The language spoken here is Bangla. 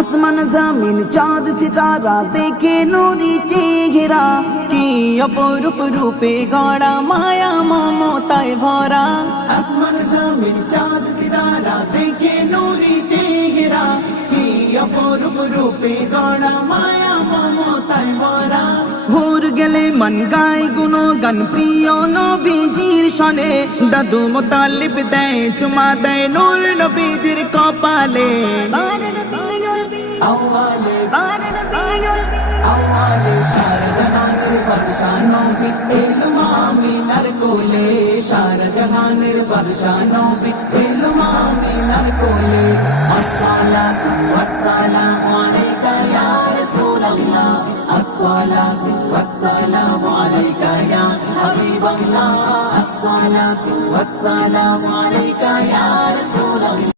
আসমান জমিন চাঁদ সিতারা দেখে নূরি চেহারা কি অপরূপ রূপে গড়া মায়া মমতায় ভরা। আসমান জমিন চাঁদ সিতারা দেখে নূরি চেহারা কি অপরূপ রূপে গড়া মায়া মমতায় ভরা। ভোর গেলে মন গায় গুণগান প্রিয় নবীজির শানে, দাদু মুতাল্লিব দেয় চুমা দেয় নূর নবীজির কপালে। আওয়ালে সারা জাহানের বাদশা নবী এলো আমিনার কোলে, সারা জাহানের বাদশা নবী এলো আমিনার কোলে। আসসালাতু ওয়াসসালামু আলাইকা ইয়া রাসূলুল্লাহ, আসসালাতু ওয়াসসালামু আলাইকা ইয়া হাবিবাল্লাহ, আসসালাতু ওয়াসসালামু আলাইকা ইয়া রাসূলুল্লাহ।